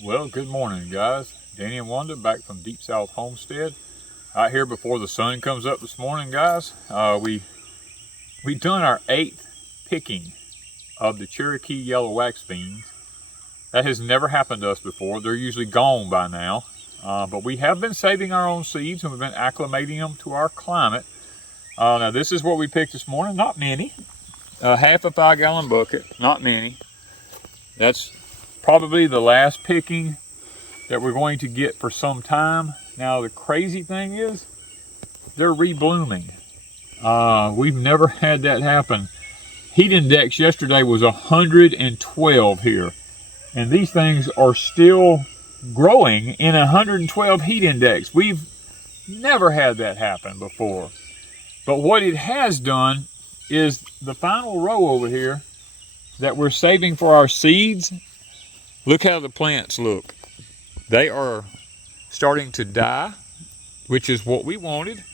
Well, good morning, guys. Danny and Wanda back from Deep South Homestead. Out here before the sun comes up this morning, guys. We done our 8th picking of the Cherokee yellow wax beans. That has never happened to us before. They're usually gone by now. But we have been saving our own seeds and we've been acclimating them to our climate. Now this is what we picked this morning. Not many. Half a 5-gallon bucket. Not many. That's probably the last picking that we're going to get for some time. Now the crazy thing is, they're reblooming. We've never had that happen. Heat index yesterday was 112 here. And these things are still growing in 112 heat index. We've never had that happen before. But what it has done is the final row over here that we're saving for our seeds. Look how the plants look. They are starting to die, which is what we wanted.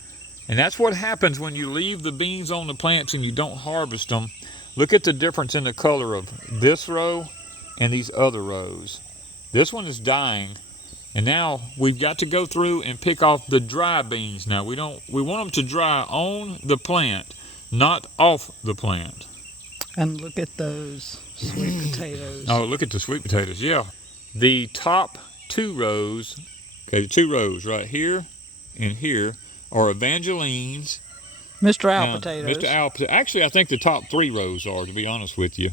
And that's what happens when you leave the beans on the plants and you don't harvest them. Look at the difference in the color of this row and these other rows. This one is dying. And now we've got to go through and pick off the dry beans now. We want them to dry on the plant, not off the plant. And look at those sweet potatoes. Oh, look at the sweet potatoes, yeah. The top 2 rows, okay, the 2 rows right here and here are Evangelines. Mr. Al potatoes. Mr. Al, actually I think the top 3 rows are, to be honest with you.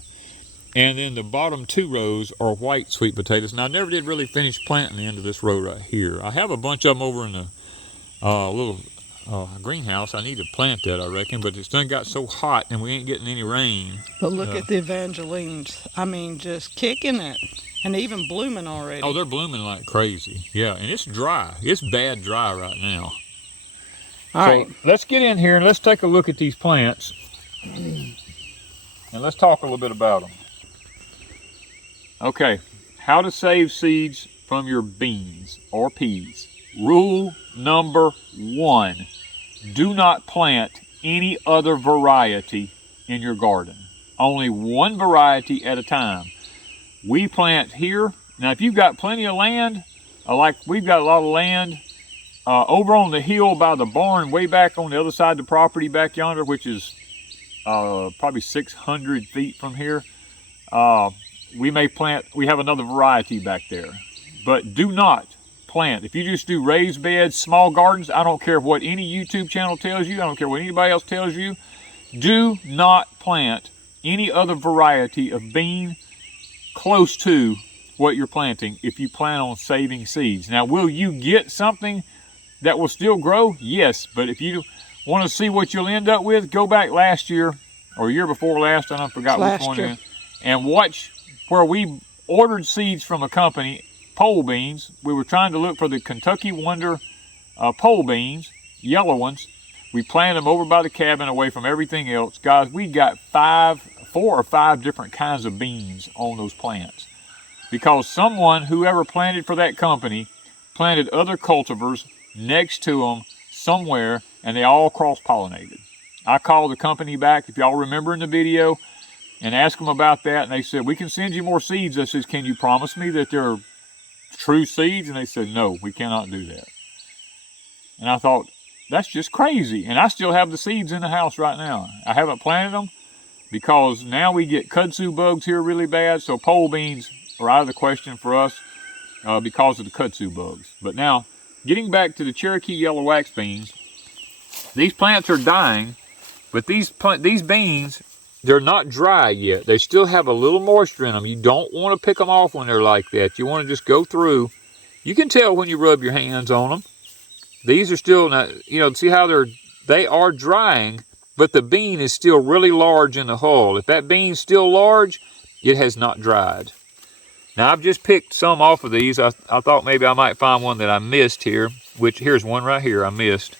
And then the bottom 2 rows are white sweet potatoes. Now I never did really finish planting the end of this row right here. I have a bunch of them over in the little greenhouse. I need to plant that, I reckon, but it's done got so hot and we ain't getting any rain. But look at the Evangelines. I mean, just kicking it. And even blooming already. Oh, they're blooming like crazy. Yeah, and it's dry. It's bad dry right now. All right. Let's get in here and let's take a look at these plants. And let's talk a little bit about them. Okay, how to save seeds from your beans or peas. Rule number 1, do not plant any other variety in your garden. Only one variety at a time. We plant here. Now if you've got plenty of land, like we've got a lot of land, over on the hill by the barn, way back on the other side of the property back yonder, which is probably 600 feet from here, we have another variety back there. But do not plant. If you just do raised beds, small gardens, I don't care what any YouTube channel tells you, I don't care what anybody else tells you, do not plant any other variety of bean close to what you're planting if you plan on saving seeds. Now, will you get something that will still grow? Yes, but if you want to see what you'll end up with, go back last year or year before last, I forgot which one, and watch where we ordered seeds from a company, pole beans. We were trying to look for the Kentucky Wonder pole beans, yellow ones. We planted them over by the cabin away from everything else. Guys, we got 4 or 5 different kinds of beans on those plants. Because whoever planted for that company, planted other cultivars next to them somewhere, and they all cross-pollinated. I called the company back, if y'all remember in the video, and asked them about that, and they said, we can send you more seeds. I said, can you promise me that they're true seeds? And they said, no, we cannot do that. And I thought, that's just crazy. And I still have the seeds in the house right now. I haven't planted them because now we get kudzu bugs here really bad, so pole beans are out of the question for us because of the kudzu bugs. But now, getting back to the Cherokee yellow wax beans, these plants are dying, but these beans, they're not dry yet. They still have a little moisture in them. You don't want to pick them off when they're like that. You want to just go through. You can tell when you rub your hands on them. These are still not, see how they are drying, but the bean is still really large in the hull. If that bean's still large, it has not dried. Now I've just picked some off of these. I thought maybe I might find one that I missed here, which here's one right here I missed.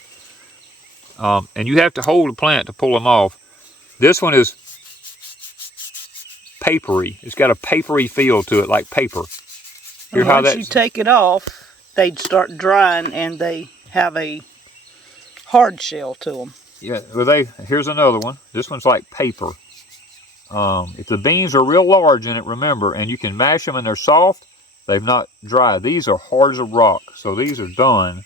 And you have to hold the plant to pull them off. This one is papery. It's got a papery feel to it, like paper. Once you take it off, they'd start drying and they have a hard shell to them. Yeah, well, here's another one. This one's like paper. If the beans are real large in it, remember, and you can mash them and they're soft, They've not dried. These are hard as a rock, so these are done.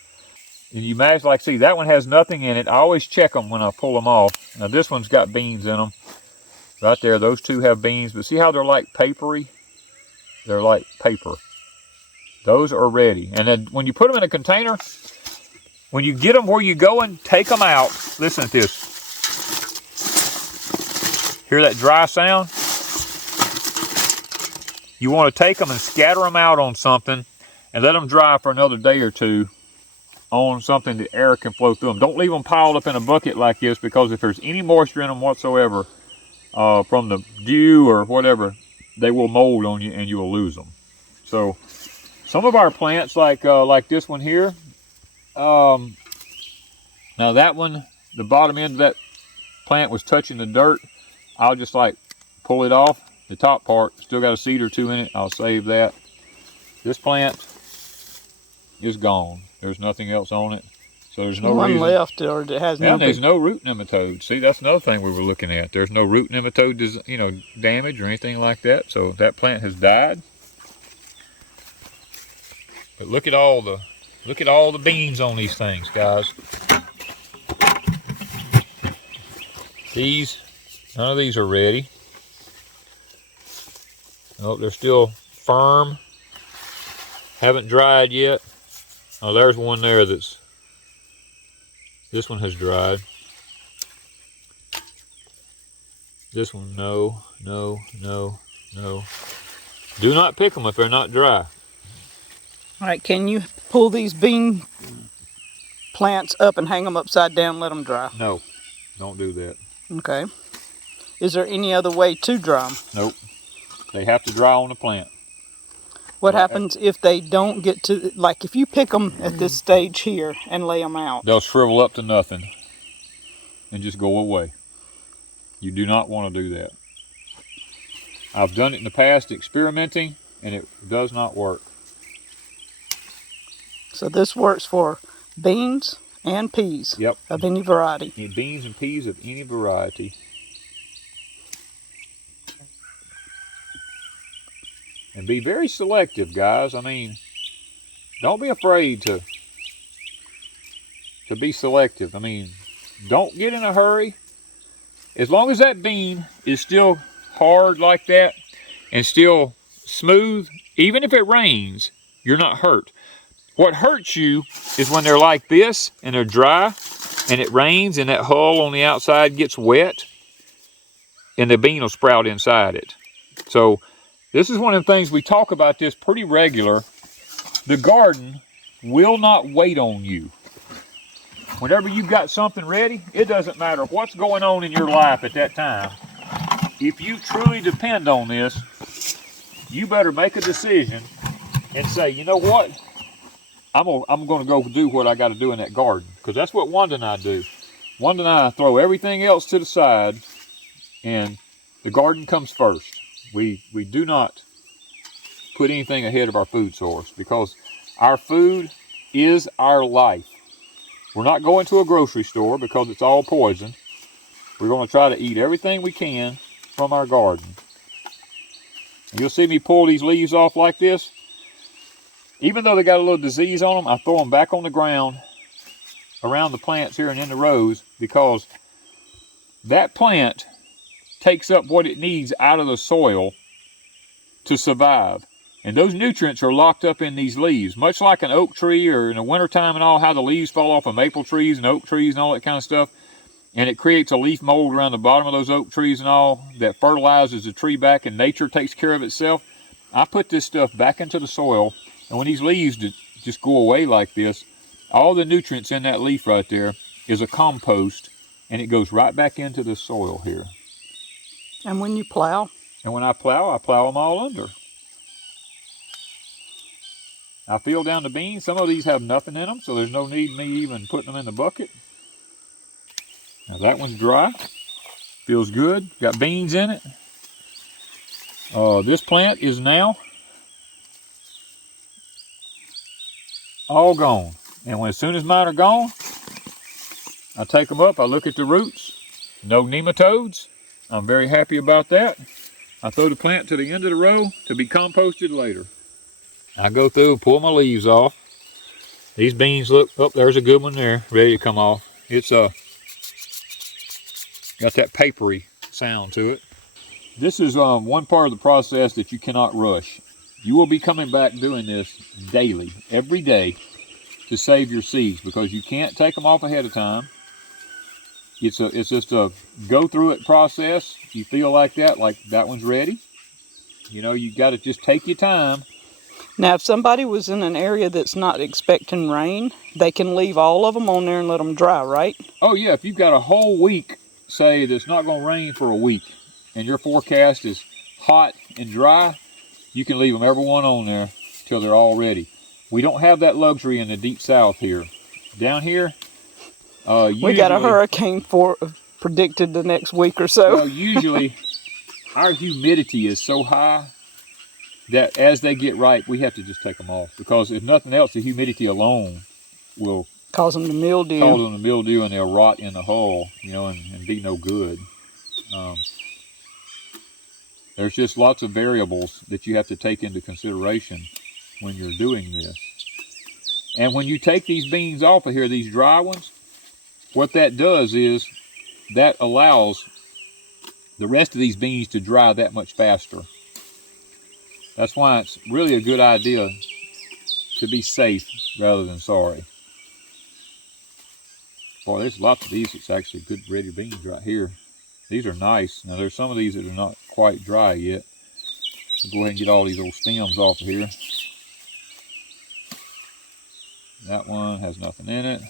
And you imagine, like, see, that one has nothing in it. I always check them when I pull them off. Now, this one's got beans in them. Right there, those two have beans, but see how they're like papery? They're like paper. Those are ready. And then when you put them in a container, when you get them where you're going, take them out. Listen to this. Hear that dry sound? You want to take them and scatter them out on something and let them dry for another day or two on something that air can flow through them. Don't leave them piled up in a bucket like this, because if there's any moisture in them whatsoever from the dew or whatever, they will mold on you and you will lose them. So some of our plants, like this one here, now that one, the bottom end of that plant was touching the dirt. I'll just like pull it off. The top part still got a seed or two in it. I'll save that. This plant is gone. There's nothing else on it, so there's no one reason. left, or it has no. There's no root nematodes. See, that's another thing we were looking at. There's no root nematode, damage or anything like that. So that plant has died. But look at all the beans on these things, guys. None of these are ready. Oh, they're still firm. Haven't dried yet. Oh, there's one there this one has dried. This one, no. Do not pick them if they're not dry. All right, can you pull these bean plants up and hang them upside down and let them dry? No, don't do that. Okay. Is there any other way to dry them? Nope. They have to dry on the plant. What happens if they don't get to, like if you pick them at this stage here and lay them out? They'll shrivel up to nothing and just go away. You do not want to do that. I've done it in the past experimenting, and it does not work. So this works for beans and peas. Yep. Of any variety. Beans and peas of any variety. And be very selective, guys. I mean, don't be afraid to be selective. I mean, don't get in a hurry. As long as that bean is still hard like that and still smooth, even if it rains, you're not hurt. What hurts you is when they're like this and they're dry and it rains and that hull on the outside gets wet and the bean will sprout inside it. So this is one of the things we talk about this pretty regular. The garden will not wait on you. Whenever you've got something ready, it doesn't matter what's going on in your life at that time. If you truly depend on this, you better make a decision and say, you know what? I'm going to go do what I got to do in that garden. Because that's what Wanda and I do. Wanda and I throw everything else to the side, and the garden comes first. We do not put anything ahead of our food source, because our food is our life. We're not going to a grocery store because it's all poison. We're going to try to eat everything we can from our garden. And you'll see me pull these leaves off like this. Even though they got a little disease on them, I throw them back on the ground around the plants here and in the rows, because that plant takes up what it needs out of the soil to survive. And those nutrients are locked up in these leaves, much like an oak tree, or in the wintertime and all, how the leaves fall off of maple trees and oak trees and all that kind of stuff. And it creates a leaf mold around the bottom of those oak trees and all that fertilizes the tree back, and nature takes care of itself. I put this stuff back into the soil, and when these leaves just go away like this, all the nutrients in that leaf right there is a compost, and it goes right back into the soil here. And when you plow? And when I plow them all under. I feel down the beans. Some of these have nothing in them, so there's no need me even putting them in the bucket. Now that one's dry. Feels good. Got beans in it. This plant is now all gone. And as soon as mine are gone, I take them up. I look at the roots. No nematodes. I'm very happy about that. I throw the plant to the end of the row to be composted later. I go through, pull my leaves off. These beans look, oh, there's a good one there, ready to come off. It's got that papery sound to it. This is one part of the process that you cannot rush. You will be coming back doing this daily, every day, to save your seeds, because you can't take them off ahead of time. It's just a go through it process. You feel like that one's ready. You know, you got to just take your time. Now, if somebody was in an area that's not expecting rain, they can leave all of them on there and let them dry, right? Oh yeah, if you've got a whole week, say that's not going to rain for a week, and your forecast is hot and dry, you can leave them every one on there till they're all ready. We don't have that luxury in the deep south here. Down here, we got a hurricane predicted the next week or so. Well, usually our humidity is so high that as they get ripe, we have to just take them off, because if nothing else, the humidity alone will cause them to mildew. And they'll rot in the hull, you know, and be no good. There's just lots of variables that you have to take into consideration when you're doing this. And when you take these beans off of here, these dry ones, what that does is that allows the rest of these beans to dry that much faster. That's why it's really a good idea to be safe rather than sorry. Boy, there's lots of these that's actually good ready beans right here. These are nice. Now there's some of these that are not quite dry yet. I'll go ahead and get all these old stems off of here. That one has nothing in it.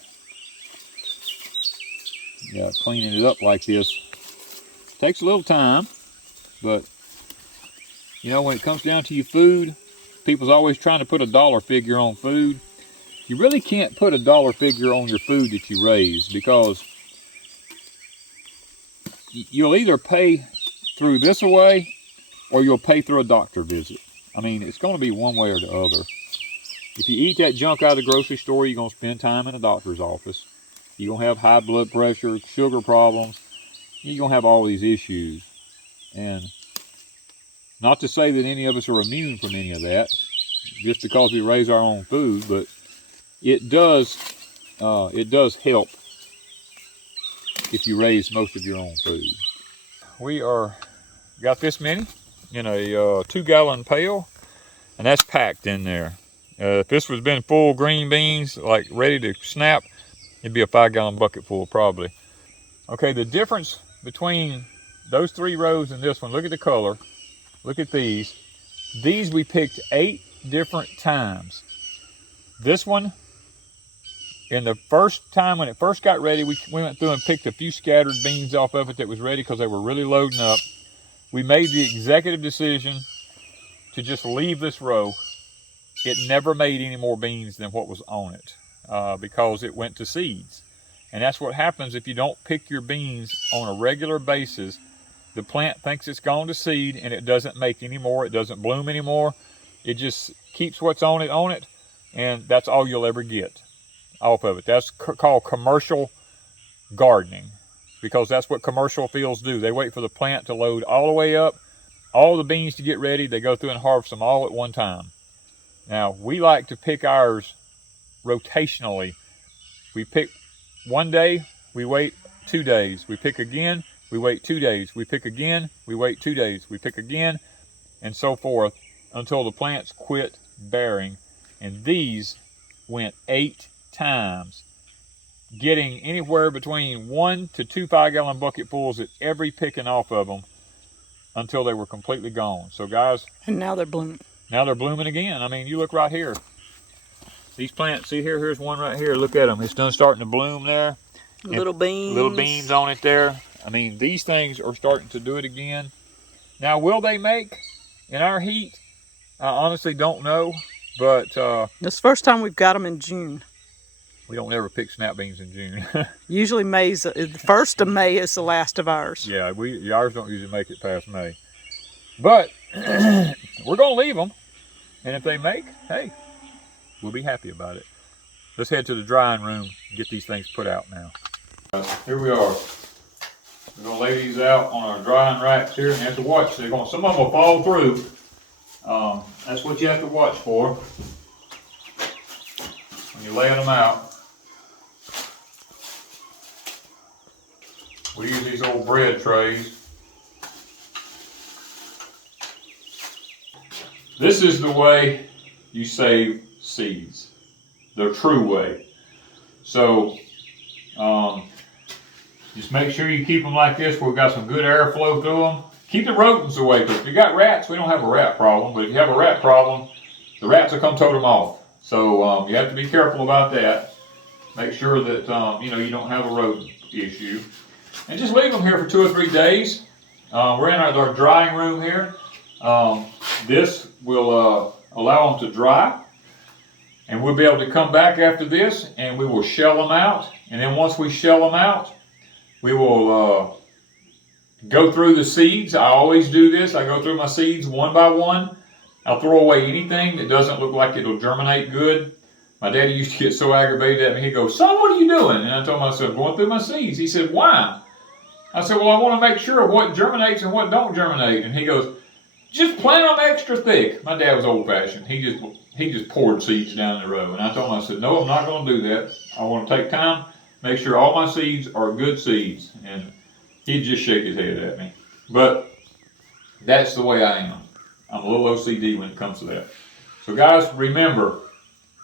Yeah, cleaning it up like this takes a little time, but you know, when it comes down to your food, people's always trying to put a dollar figure on food. You really can't put a dollar figure on your food that you raise, because you'll either pay through this away or you'll pay through a doctor visit. I mean, it's going to be one way or the other. If you eat that junk out of the grocery store, you're going to spend time in a doctor's office. You're going to have high blood pressure, sugar problems. You're going to have all these issues. And not to say that any of us are immune from any of that, just because we raise our own food, but it does help if you raise most of your own food. We got this many in a 2-gallon pail, and that's packed in there. If this was been full green beans, like ready to snap, it'd be a 5-gallon bucket full probably. Okay, the difference between those 3 rows and this one, look at the color. Look at these. These we picked 8 different times. This one, in the first time when it first got ready, we went through and picked a few scattered beans off of it that was ready because they were really loading up. We made the executive decision to just leave this row. It never made any more beans than what was on it because it went to seeds. And that's what happens if you don't pick your beans on a regular basis. The plant thinks it's gone to seed and it doesn't make any more. It doesn't bloom anymore. It just keeps what's on it, and that's all you'll ever get off of it. That's called commercial gardening, because that's what commercial fields do. They wait for the plant to load all the way up, all the beans to get ready. They go through and harvest them all at one time. Now, we like to pick ours rotationally. We pick one day, we wait 2 days. We pick again, we wait 2 days. We pick again, we wait 2 days. We pick again, and so forth until the plants quit bearing. And these went 8 times, getting anywhere between 1 to 2 5-gallon bucketfuls at every picking off of them until they were completely gone. So guys, and now they're blooming. Now they're blooming again. I mean, you look right here. These plants, see here, here's one right here. Look at them. It's done starting to bloom there. Little beans. Little beans on it there. I mean, these things are starting to do it again. Now, will they make in our heat? I honestly don't know, but this first time we've got them in June. We don't ever pick snap beans in June. Usually May's the 1st of May is the last of ours. Yeah, ours don't usually make it past May. But we're going to leave them. And if they make, hey, we'll be happy about it. Let's head to the drying room and get these things put out now. Here we are. We're going to lay these out on our drying racks here, and you have to watch. Some of them will fall through. That's what you have to watch for when you're laying them out. We use these old bread trays. This is the way you save seeds, the true way. So just make sure you keep them like this where we've got some good airflow through them. Keep the rodents away, because if you got rats, we don't have a rat problem, but if you have a rat problem, the rats will come tote them off. So you have to be careful about that. Make sure that you don't have a rodent issue. And just leave them here for 2 or 3 days. We're in our drying room here. This will allow them to dry. And we'll be able to come back after this and we will shell them out. And then once we shell them out, we will go through the seeds. I always do this. I go through my seeds one by one. I'll throw away anything that doesn't look like it'll germinate good. My daddy used to get so aggravated at me. He'd go, "Son, what are you doing?" And I told myself, "Going through my seeds." He said, "Why?" I said, "Well, I want to make sure what germinates and what don't germinate." And he goes, "Just plant them extra thick." My dad was old-fashioned. He just poured seeds down the row. And I told him, I said, "No, I'm not going to do that. I want to take time, make sure all my seeds are good seeds." And he'd just shake his head at me. But that's the way I am. I'm a little OCD when it comes to that. So guys, remember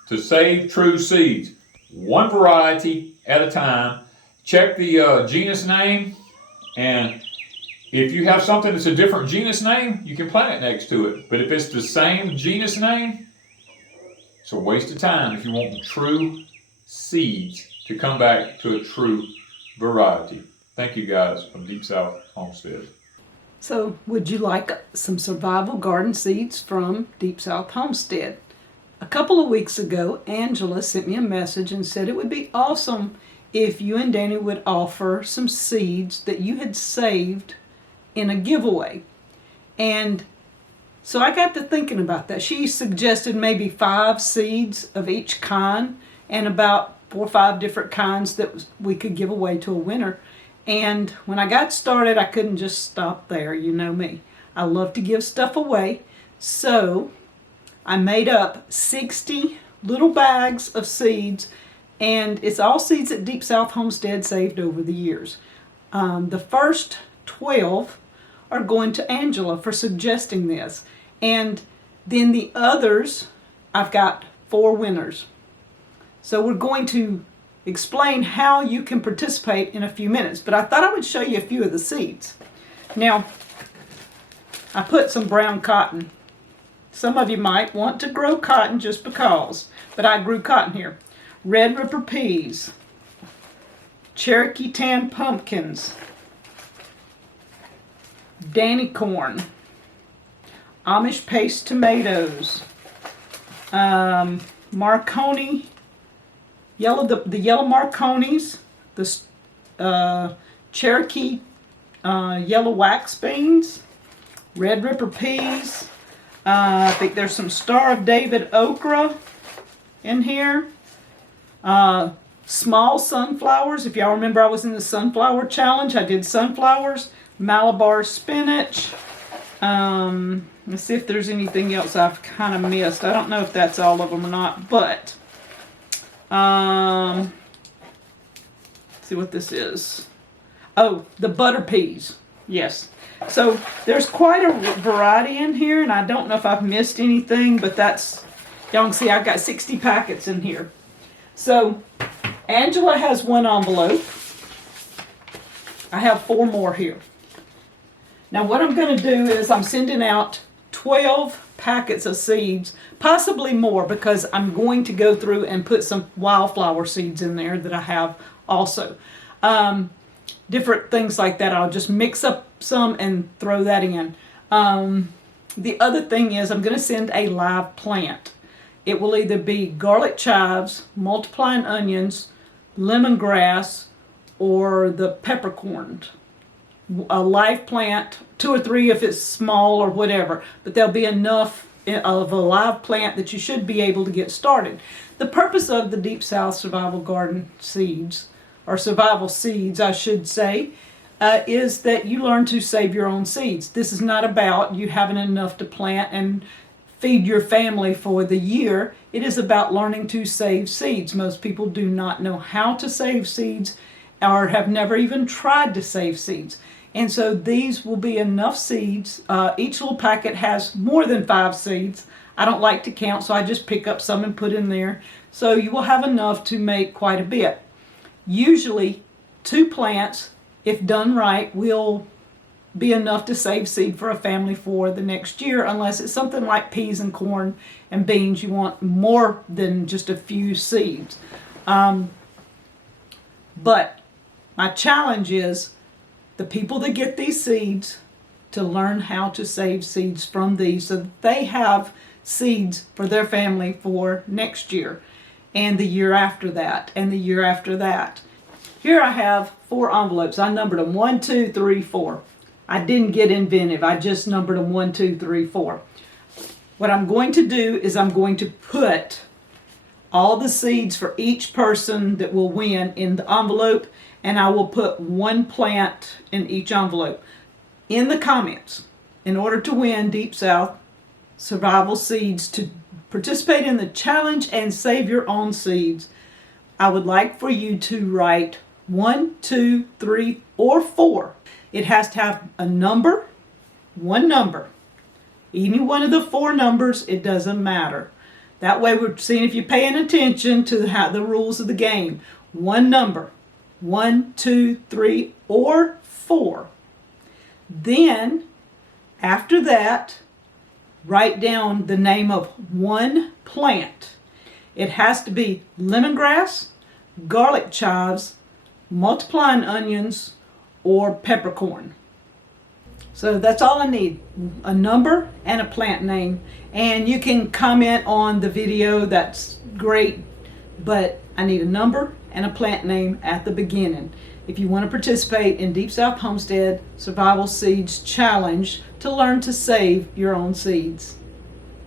to save true seeds, one variety at a time. Check the genus name, and if you have something that's a different genus name, you can plant it next to it. But if it's the same genus name, it's a waste of time if you want true seeds to come back to a true variety. Thank you guys from Deep South Homestead. So, would you like some survival garden seeds from Deep South Homestead? A couple of weeks ago, Angela sent me a message and said it would be awesome if you and Danny would offer some seeds that you had saved in a giveaway. And so I got to thinking about that. She suggested maybe 5 seeds of each kind and about 4 or 5 different kinds that we could give away to a winner. And when I got started, I couldn't just stop there. You know me. I love to give stuff away. So I made up 60 little bags of seeds, and it's all seeds that Deep South Homestead saved over the years. The first 12 are going to Angela for suggesting this. And then the others, I've got 4 winners. So we're going to explain how you can participate in a few minutes, but I thought I would show you a few of the seeds. Now, I put some brown cotton. Some of you might want to grow cotton just because, but I grew cotton here. Red Ripper peas, Cherokee tan pumpkins, Danny corn, Amish paste tomatoes, Marconi, the yellow Marconis, the Cherokee yellow wax beans, Red Ripper peas. I think there's some Star of David okra in here. Small sunflowers. If y'all remember, I was in the sunflower challenge. I did sunflowers. Malabar spinach. Let's see if there's anything else I've kind of missed. I don't know if that's all of them or not, but let's see what this is. Oh, the butter peas. Yes. So there's quite a variety in here, and I don't know if I've missed anything, but that's, y'all can see I've got 60 packets in here. So Angela has 1 envelope. I have 4 more here. Now what I'm going to do is I'm sending out 12 packets of seeds, possibly more, because I'm going to go through and put some wildflower seeds in there that I have also. Different things like that. I'll just mix up some and throw that in. The other thing is I'm going to send a live plant. It will either be garlic chives, multiplying onions, lemongrass, or the peppercorn. A live plant, 2 or 3 if it's small or whatever, but there'll be enough of a live plant that you should be able to get started. The purpose of the Deep South Survival Garden seeds, or survival seeds I should say, is that you learn to save your own seeds. This is not about you having enough to plant and feed your family for the year. It is about learning to save seeds. Most people do not know how to save seeds or have never even tried to save seeds. And so these will be enough seeds. Each little packet has more than 5 seeds. I don't like to count, so I just pick up some and put in there. So you will have enough to make quite a bit. Usually 2 plants, if done right, will be enough to save seed for a family for the next year, unless it's something like peas and corn and beans. You want more than just a few seeds. But my challenge is the people that get these seeds to learn how to save seeds from these so that they have seeds for their family for next year and the year after that and the year after that. Here I have 4 envelopes. I numbered them 1, 2, 3, 4. I didn't get inventive. I just numbered them 1, 2, 3, 4. What I'm going to do is I'm going to put all the seeds for each person that will win in the envelope, and I will put 1 plant in each envelope. In the comments, in order to win Deep South Survival Seeds, to participate in the challenge and save your own seeds, I would like for you to write 1, 2, 3, or 4. It has to have a number, 1 number. Any one of the 4 numbers, it doesn't matter. That way we're seeing if you're paying attention to the rules of the game. 1 number, 1, 2, 3, or 4. Then, after that, write down the name of 1 plant. It has to be lemongrass, garlic chives, multiplying onions, or peppercorn. So that's all I need, a number and a plant name. And you can comment on the video, that's great, but I need a number and a plant name at the beginning if you want to participate in Deep South Homestead Survival Seeds Challenge to learn to save your own seeds.